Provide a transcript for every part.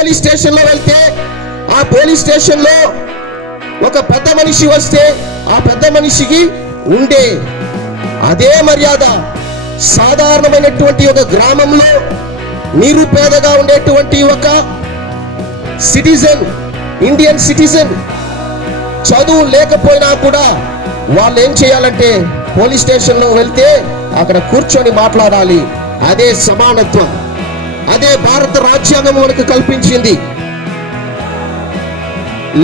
Police స్టేషన్లో వెళ్తే ఆ పోలీస్ స్టేషన్లో ఒక పెద్ద మనిషి వస్తే ఆ పెద్ద మనిషికి ఉండే అదే మర్యాద సాధారణమైనటువంటి ఒక గ్రామంలో నిరుపేదగా ఉండేటువంటి ఒక సిటిజన్, ఇండియన్ సిటిజన్, చదువు లేకపోయినా కూడా వాళ్ళు ఏం చేయాలంటే పోలీస్ స్టేషన్లో వెళ్తే అక్కడ కూర్చొని మాట్లాడాలి. అదే సమానత్వం, అదే భారత రాజ్యాంగం మనకు కల్పించింది.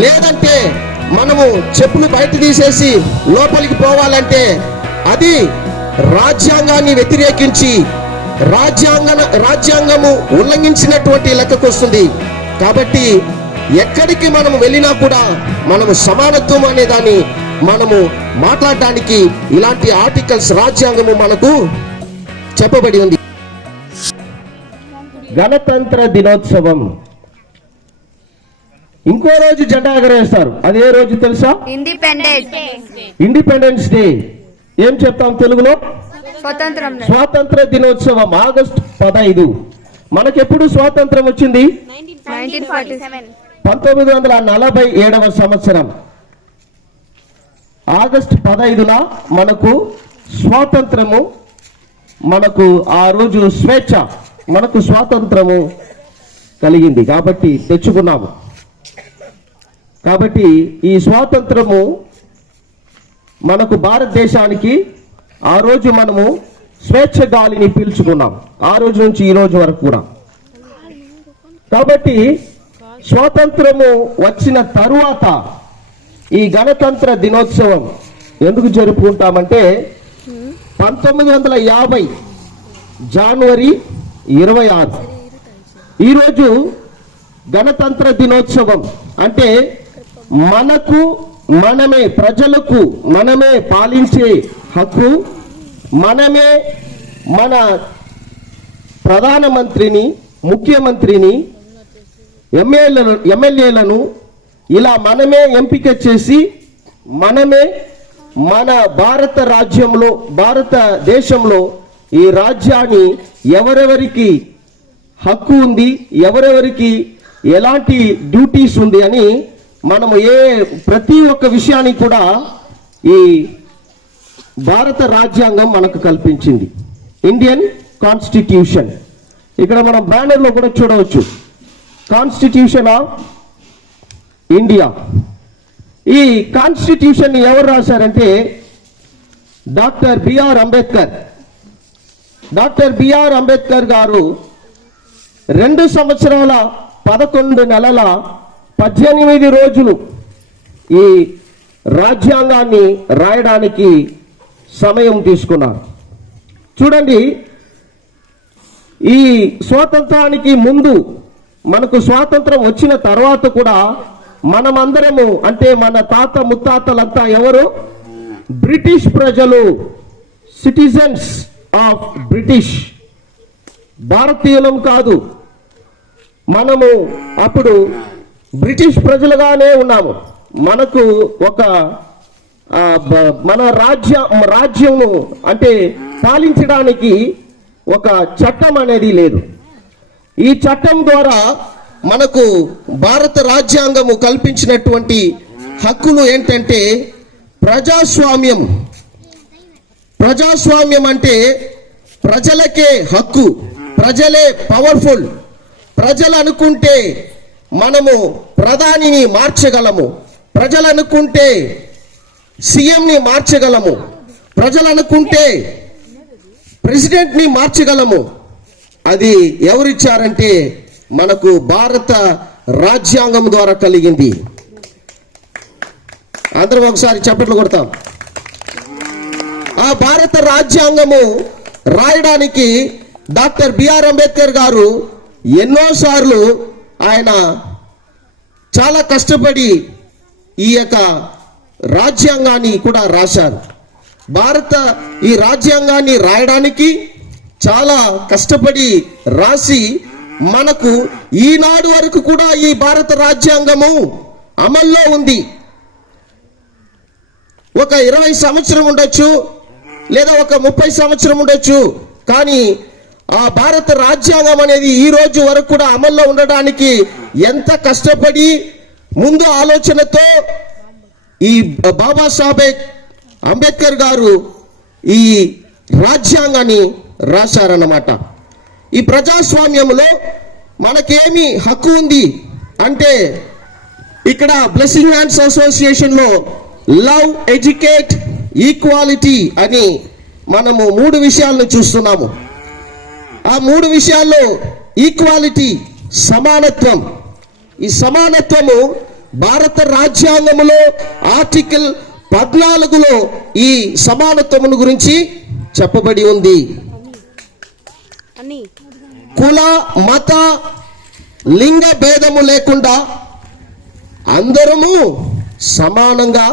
లేదంటే మనము చెప్పులు బయట తీసేసి లోపలికి పోవాలంటే అది రాజ్యాంగాన్ని వ్యతిరేకించి రాజ్యాంగము ఉల్లంఘించినటువంటి లెక్కకు వస్తుంది. కాబట్టి ఎక్కడికి మనం వెళ్ళినా కూడా మనము సమానత్వం అనే దాన్ని మనము మాట్లాడడానికి ఇలాంటి ఆర్టికల్స్ రాజ్యాంగము మనకు చెప్పబడి ఉంది. గణతంత్ర దినోత్సవం ఇంకో రోజు జెండా ఎగరేస్తారు. అది ఏ రోజు తెలుసా? Independence day. ఏం చెప్తాం తెలుగులో? స్వాతంత్ర దినోత్సవం ఆగస్టు 15. మనకెప్పుడు స్వాతంత్రం వచ్చింది? 1947వ సంవత్సరం ఆగస్టు 15న మనకు స్వాతంత్రము, మనకు ఆ రోజు స్వేచ్ఛ, మనకు స్వాతంత్రము కలిగింది కాబట్టి తెచ్చుకున్నాము. కాబట్టి ఈ స్వాతంత్రము మనకు భారతదేశానికి ఆ రోజు మనము స్వేచ్ఛ గాలిని పీల్చుకున్నాం, ఆ రోజు నుంచి ఈ రోజు వరకు కూడా. కాబట్టి స్వాతంత్రము వచ్చిన తరువాత ఈ గణతంత్ర దినోత్సవం ఎందుకు జరుపుకుంటామంటే 1950 జనవరి 26 ఈరోజు గణతంత్ర దినోత్సవం. అంటే మనకు మనమే, ప్రజలకు మనమే పాలించే హక్కు, మనమే మన ప్రధానమంత్రిని, ముఖ్యమంత్రిని, ఎమ్మెల్యేలను ఇలా మనమే ఎంపిక చేసి మనమే మన భారతదేశంలో ఈ రాజ్యాన్ని ఎవరెవరికి హక్కు ఉంది, ఎవరెవరికి ఎలాంటి డ్యూటీస్ ఉంది అని మనము ప్రతి ఒక్క విషయాన్ని కూడా ఈ భారత రాజ్యాంగం మనకు కల్పించింది. Indian constitution. ఇక్కడ మనం బ్యానర్లో కూడా చూడవచ్చు, కాన్స్టిట్యూషన్ ఆఫ్ ఇండియా. ఈ కాన్స్టిట్యూషన్ ఎవరు రాశారంటే doctor BR Ambedkar. Doctor BR Ambedkar గారు 2 సంవత్సరాల 11 నెలల 18 రోజులు ఈ రాజ్యాంగాన్ని రాయడానికి సమయం తీసుకున్నారు. చూడండి, ఈ స్వాతంత్రానికి ముందు, మనకు స్వాతంత్రం వచ్చిన తర్వాత కూడా మనమందరము, అంటే మన తాత ముత్తాతలంతా ఎవరు? బ్రిటిష్ ప్రజలు, సిటిజన్స్ ఆఫ్ బ్రిటిష్, భారతీయులం కాదు. మనము అప్పుడు బ్రిటిష్ ప్రజలుగానే ఉన్నాము. మనకు ఒక మన రాజ్యము అంటే పాలించడానికి ఒక చట్టం అనేది లేదు. ఈ చట్టం ద్వారా మనకు భారత రాజ్యాంగము కల్పించినటువంటి హక్కులు ఏంటంటే ప్రజాస్వామ్యం. ప్రజాస్వామ్యం అంటే ప్రజలకే హక్కు, ప్రజలే పవర్ఫుల్. ప్రజలు అనుకుంటే మనము ప్రధానిని మార్చగలము, ప్రజలు అనుకుంటే సీఎంని మార్చగలము, ప్రజలు అనుకుంటే ప్రెసిడెంట్ని మార్చగలము. అది ఎవరిచ్చారంటే మనకు భారత రాజ్యాంగం ద్వారా కలిగింది. అందరం ఒకసారి చప్పట్లు కొడతాం. ఆ భారత రాజ్యాంగము రాయడానికి డాక్టర్ బిఆర్ అంబేద్కర్ గారు ఎన్నోసార్లు ఆయన చాలా కష్టపడి ఈ యొక్క రాజ్యాంగాన్ని కూడా రాశారు. ఈ రాజ్యాంగాన్ని రాయడానికి చాలా కష్టపడి రాసి మనకు ఈనాడు వరకు కూడా ఈ భారత రాజ్యాంగము అమల్లో ఉంది. ఒక 20 సంవత్సరం ఉండొచ్చు, లేదా ఒక 30 సంవత్సరం ఉండొచ్చు, కానీ ఆ భారత రాజ్యాంగం అనేది ఈ రోజు వరకు కూడా అమల్లో ఉండడానికి ఎంత కష్టపడి ముందు ఆలోచనతో ఈ బాబాసాహెబ్ అంబేద్కర్ గారు ఈ రాజ్యాంగాన్ని రాశారన్నమాట. ఈ ప్రజాస్వామ్యంలో మనకేమి హక్కు ఉంది అంటే ఇక్కడ బ్లెస్సింగ్ హ్యాండ్స్ అసోసియేషన్లో లవ్, ఎడ్యుకేట్, ఈక్వాలిటీ అని మనము 3 విషయాలను చూస్తున్నాము. ఆ 3 విషయాల్లో ఈక్వాలిటీ, సమానత్వం. ఈ సమానత్వము భారత రాజ్యాంగంలో ఆర్టికల్ 14లో ఈ సమానత్వమును గురించి చెప్పబడి ఉంది. కుల, మత, లింగ భేదము లేకుండా అందరము సమానంగా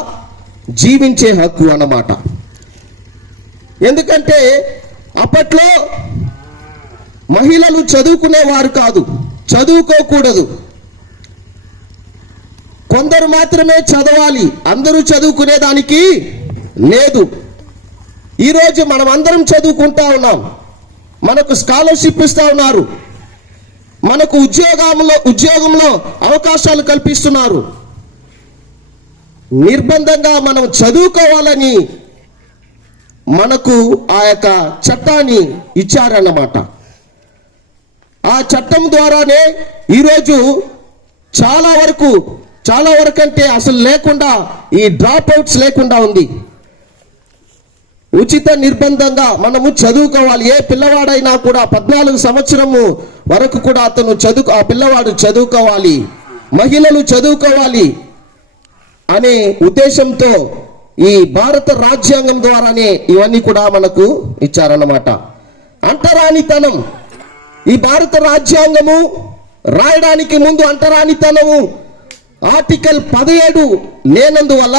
జీవించే హక్కు అన్నమాట. ఎందుకంటే అప్పట్లో మహిళలు చదువుకునేవారు కాదు, చదువుకోకూడదు, కొందరు మాత్రమే చదవాలి, అందరూ చదువుకునేదానికి లేదు. ఈరోజు మనం అందరం చదువుకుంటా ఉన్నాం, మనకు స్కాలర్షిప్ ఇస్తా ఉన్నారు, మనకు ఉద్యోగంలో అవకాశాలు కల్పిస్తున్నారు. నిర్బంధంగా మనం చదువుకోవాలని మనకు ఆ యొక్క చట్టాన్ని ఇచ్చారన్నమాట. ఆ చట్టం ద్వారానే ఈరోజు చాలా వరకు అంటే అసలు లేకుండా ఈ డ్రాప్ అవుట్స్ లేకుండా ఉంది. ఉచిత నిర్బంధంగా మనము చదువుకోవాలి. ఏ పిల్లవాడైనా కూడా 14 సంవత్సరము వరకు కూడా ఆ పిల్లవాడు చదువుకోవాలి, మహిళలు చదువుకోవాలి అనే ఉద్దేశంతో ఈ భారత రాజ్యాంగం ద్వారానే ఇవన్నీ కూడా మనకు ఇచ్చారన్నమాట. అంటరానితనం, ఈ భారత రాజ్యాంగము రాయడానికి ముందు అంటరానితనము ఆర్టికల్ 17 లేనందువల్ల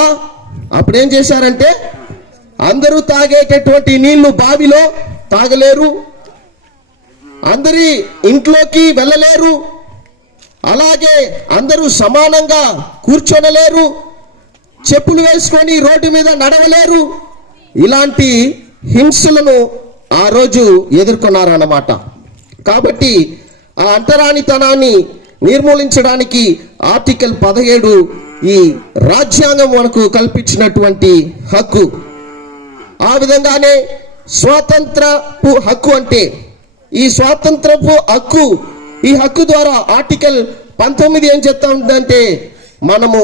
అప్పుడు ఏం చేశారంటే అందరూ తాగేటటువంటి నీళ్లు బావిలో తాగలేరు, అందరి ఇంట్లోకి వెళ్ళలేరు, అలాగే అందరూ సమానంగా కూర్చొనలేరు, చెప్పులు వేసుకొని రోడ్డు మీద నడవలేరు. ఇలాంటి హింసలను ఆ రోజు ఎదుర్కొన్నారన్నమాట. కాబట్టి ఆ అంటరానితనాన్ని నిర్మూలించడానికి ఆర్టికల్ 17 ఈ రాజ్యాంగం మనకు కల్పించినటువంటి హక్కు. ఆ విధంగానే స్వాతంత్రపు హక్కు అంటే ఈ స్వాతంత్రపు హక్కు, ఈ హక్కు ద్వారా ఆర్టికల్ 19 ఏం చెప్తా ఉందంటే మనము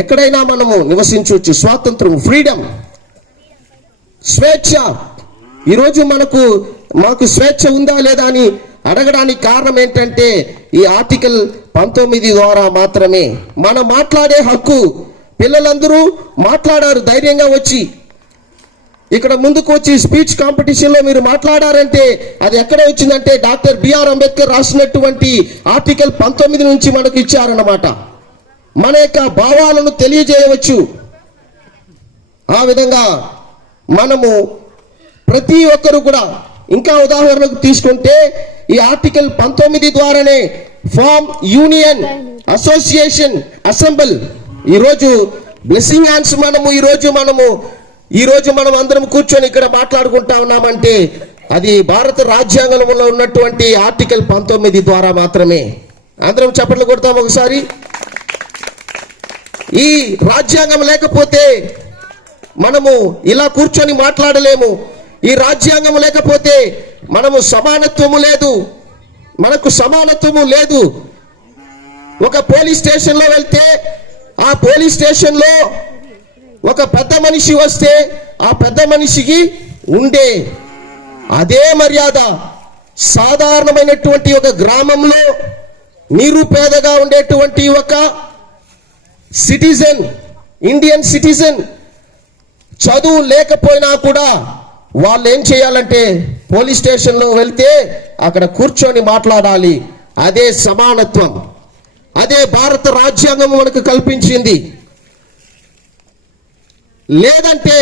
ఎక్కడైనా మనము నివసించవచ్చు, స్వాతంత్రం, ఫ్రీడమ్, స్వేచ్ఛ. ఈరోజు మాకు స్వేచ్ఛ ఉందా లేదా అని అడగడానికి కారణం ఏంటంటే ఈ ఆర్టికల్ 19 ద్వారా మాత్రమే. మనం మాట్లాడే హక్కు, పిల్లలందరూ మాట్లాడారు ధైర్యంగా వచ్చి, ఇక్కడ ముందుకు వచ్చి స్పీచ్ కాంపిటీషన్లో మీరు మాట్లాడారంటే అది ఎక్కడ వచ్చిందంటే డాక్టర్ బిఆర్ అంబేద్కర్ రాసినటువంటి ఆర్టికల్ 19 నుంచి మనకు ఇచ్చారన్నమాట. మన యొక్క భావాలను తెలియజేయవచ్చు. ఆ విధంగా మనము ప్రతి ఒక్కరు కూడా, ఇంకా ఉదాహరణకు తీసుకుంటే ఈ ఆర్టికల్ 19 ద్వారానే ఫార్మ్, యూనియన్, అసోసియేషన్, అసెంబుల్. ఈరోజు బ్లెస్సింగ్ హ్యాండ్స్ ఈరోజు మనం అందరం కూర్చొని ఇక్కడ మాట్లాడుకుంటా ఉన్నామంటే అది భారత రాజ్యాంగంలో ఉన్నటువంటి ఆర్టికల్ 19 ద్వారా మాత్రమే. అందరం చప్పట్లు కొడతాం ఒకసారి. ఈ రాజ్యాంగం లేకపోతే మనము ఇలా కూర్చొని మాట్లాడలేము. ఈ రాజ్యాంగం లేకపోతే మనకు సమానత్వము లేదు. ఒక పోలీస్ స్టేషన్లో వెళ్తే ఆ పోలీస్ స్టేషన్లో ఒక పెద్ద మనిషి వస్తే ఆ పెద్ద మనిషికి ఉండే అదే మర్యాద సాధారణమైనటువంటి ఒక గ్రామంలో నిరుపేదగా ఉండేటువంటి ఒక సిటిజన్, ఇండియన్ సిటిజన్, చదువు లేకపోయినా కూడా వాళ్ళు ఏం చేయాలంటే పోలీస్ స్టేషన్లో వెళ్తే అక్కడ కూర్చొని మాట్లాడాలి. అదే సమానత్వం, అదే భారత రాజ్యాంగం మనకు కల్పించింది. లేదంటే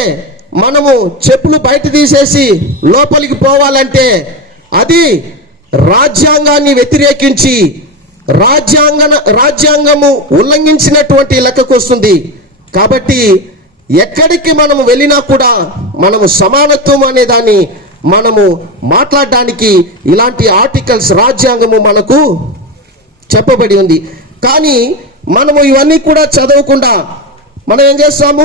మనము చెప్పులు బయట తీసేసి లోపలికి పోవాలంటే అది రాజ్యాంగాన్ని వ్యతిరేకించి రాజ్యాంగము ఉల్లంఘించినటువంటి లెక్కకు వస్తుంది. కాబట్టి ఎక్కడికి మనము వెళ్ళినా కూడా మనము సమానత్వం అనే దాన్ని మనము మాట్లాడడానికి ఇలాంటి ఆర్టికల్స్ రాజ్యాంగము మనకు చెప్పబడి ఉంది. కానీ మనము ఇవన్నీ కూడా చదవకుండా మనం ఏం చేస్తాము,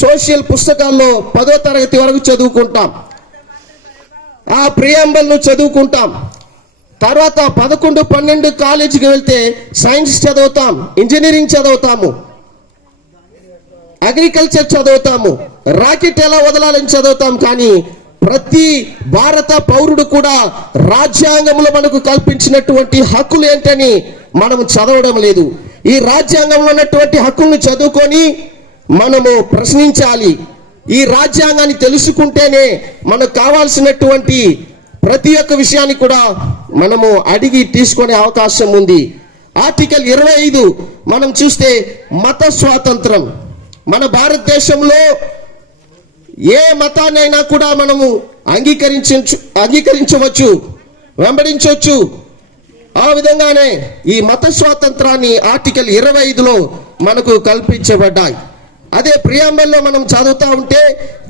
సోషల్ పుస్తకాల్లో 10వ తరగతి వరకు చదువుకుంటాం, ఆ ప్రియాంబల్ను చదువుకుంటాం. తర్వాత 11, 12 కాలేజీకి వెళ్తే సైన్స్ చదువుతాం, ఇంజనీరింగ్ చదువుతాము, అగ్రికల్చర్ చదువుతాము, రాకెట్ ఎలా వదలాలని చదువుతాం. కానీ ప్రతి భారత పౌరుడు కూడా రాజ్యాంగంలో మనకు కల్పించినటువంటి హక్కులు ఏంటని మనం చదవడం లేదు. ఈ రాజ్యాంగంలో ఉన్నటువంటి హక్కులను చదువుకొని మనము ప్రశ్నించాలి. ఈ రాజ్యాంగాన్ని తెలుసుకుంటేనే మనకు కావాల్సినటువంటి ప్రతి ఒక్క విషయాన్ని కూడా మనము అడిగి తీసుకునే అవకాశం ఉంది. ఆర్టికల్ 25 మనం చూస్తే మత స్వాతంత్రం. మన భారతదేశంలో ఏ మతాన్నైనా కూడా మనము అంగీకరించవచ్చు, వెంబడించవచ్చు. ఆ విధంగానే ఈ మత స్వాతంత్రాన్ని ఆర్టికల్ 25లో మనకు కల్పించబడ్డాయి. అదే ప్రియాంబల్లో మనం చదువుతా ఉంటే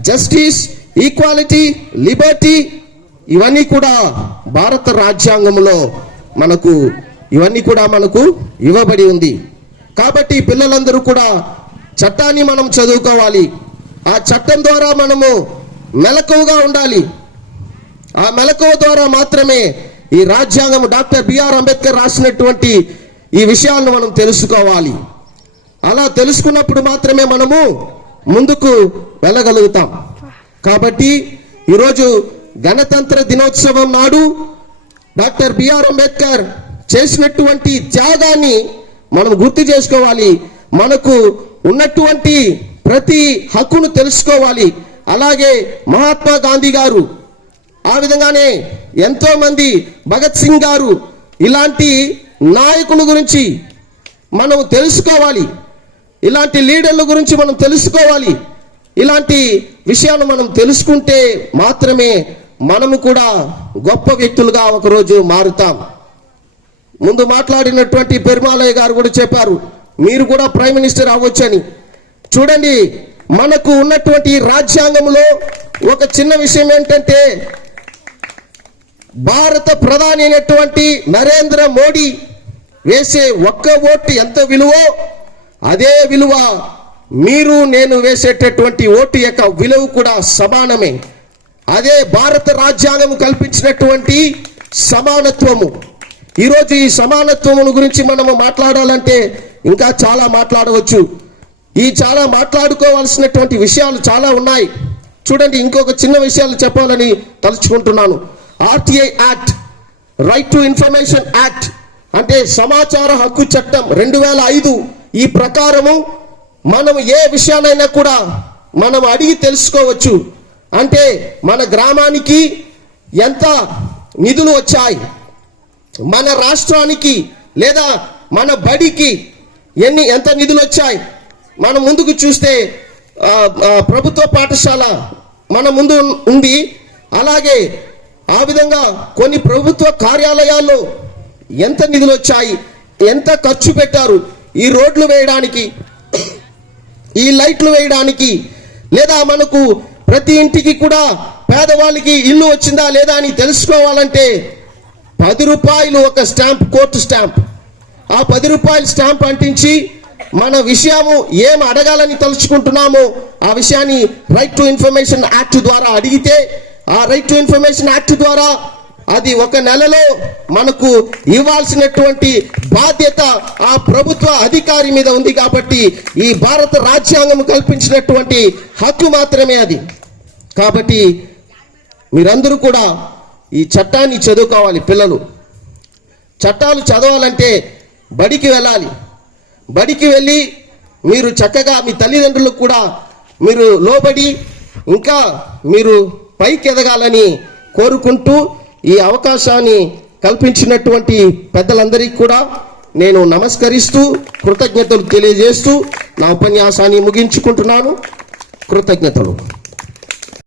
జస్టిస్, ఈక్వాలిటీ, లిబర్టీ ఇవన్నీ కూడా భారత రాజ్యాంగంలో ఇవన్నీ కూడా మనకు ఇవ్వబడి ఉంది. కాబట్టి పిల్లలందరూ కూడా చట్టాన్ని మనం చదువుకోవాలి. ఆ చట్టం ద్వారా మనము మెలకువగా ఉండాలి. ఆ మెలకువ ద్వారా మాత్రమే ఈ రాజ్యాంగం డాక్టర్ బిఆర్ అంబేద్కర్ రాసినటువంటి ఈ విషయాలను మనం తెలుసుకోవాలి. అలా తెలుసుకున్నప్పుడు మాత్రమే మనము ముందుకు వెళ్ళగలుగుతాం. కాబట్టి ఈరోజు గణతంత్ర దినోత్సవం నాడు డాక్టర్ బిఆర్ అంబేద్కర్ చేసినటువంటి త్యాగాన్ని మనం గుర్తు చేసుకోవాలి. మనకు ఉన్నటువంటి ప్రతి హక్కును తెలుసుకోవాలి. అలాగే మహాత్మా గాంధీ గారు, ఆ విధంగానే ఎంతో మంది, భగత్ సింగ్ గారు, ఇలాంటి నాయకుల గురించి మనం తెలుసుకోవాలి. ఇలాంటి లీడర్ల గురించి మనం తెలుసుకోవాలి. ఇలాంటి విషయాలు మనం తెలుసుకుంటే మాత్రమే మనము కూడా గొప్ప వ్యక్తులుగా ఒకరోజు మారుతాం. ముందు మాట్లాడినటువంటి పెరుమాలయ్య గారు కూడా చెప్పారు, మీరు కూడా ప్రైమ్ మినిస్టర్ అవ్వచ్చని. చూడండి, మనకు ఉన్నటువంటి రాజ్యాంగంలో ఒక చిన్న విషయం ఏంటంటే, భారత ప్రధాని అయినటువంటి నరేంద్ర మోడీ వేసే ఒక్క ఓటు ఎంత విలువో అదే విలువ మీరు నేను వేసేటటువంటి ఓటు యొక్క విలువ కూడా సమానమే. అదే భారత రాజ్యాంగం కల్పించినటువంటి సమానత్వము. ఈరోజు ఈ సమానత్వము గురించి మనము మాట్లాడాలంటే ఇంకా చాలా మాట్లాడవచ్చు. ఈ చాలా మాట్లాడుకోవాల్సినటువంటి విషయాలు చాలా ఉన్నాయి. చూడండి, ఇంకొక చిన్న విషయాలు చెప్పాలని తలుచుకుంటున్నాను. RTI act, right to information act అంటే సమాచార హక్కు చట్టం 2005 ఈ ప్రకారము మనం ఏ విషయానైనా కూడా మనం అడిగి తెలుసుకోవచ్చు. అంటే మన గ్రామానికి ఎంత నిధులు వచ్చాయి, మన రాష్ట్రానికి లేదా మన బడికి ఎంత నిధులు వచ్చాయి. మనం ముందుకు చూస్తే ప్రభుత్వ పాఠశాల మన ముందు ఉంది. అలాగే ఆ విధంగా కొన్ని ప్రభుత్వ కార్యాలయాల్లో ఎంత నిధులు వచ్చాయి, ఎంత ఖర్చు పెట్టారు ఈ రోడ్లు వేయడానికి, ఈ లైట్లు వేయడానికి, లేదా మనకు ప్రతి ఇంటికి కూడా పేదవాళ్ళకి ఇల్లు వచ్చిందా లేదా అని తెలుసుకోవాలంటే 10 రూపాయలు ఒక స్టాంప్, కోర్టు స్టాంప్. ఆ 10 రూపాయల స్టాంప్ అంటించి మన విషయము ఏం అడగాలని తలుచుకుంటున్నామో ఆ విషయాన్ని రైట్ టు ఇన్ఫర్మేషన్ యాక్ట్ ద్వారా అడిగితే, ఆ రైట్ టు ఇన్ఫర్మేషన్ యాక్ట్ ద్వారా అది 1 నెలలో మనకు ఇవ్వాల్సినటువంటి బాధ్యత ఆ ప్రభుత్వ అధికారి మీద ఉంది. కాబట్టి ఈ భారత రాజ్యాంగం కల్పించినటువంటి హక్కు మాత్రమే అది. కాబట్టి మీరందరూ కూడా ఈ చట్టాన్ని చదువుకోవాలి. పిల్లలు చట్టాలు చదవాలంటే బడికి వెళ్ళాలి. బడికి వెళ్ళి మీరు చక్కగా మీ తల్లిదండ్రులకు కూడా మీరు లోబడి ఇంకా మీరు పైకి ఎదగాలని కోరుకుంటూ ఈ అవకాశాన్ని కల్పించినటువంటి పెద్దలందరికీ కూడా నేను నమస్కరిస్తూ కృతజ్ఞతలు తెలియజేస్తూ నా ఉపన్యాసాన్ని ముగించుకుంటున్నాను. కృతజ్ఞతలు.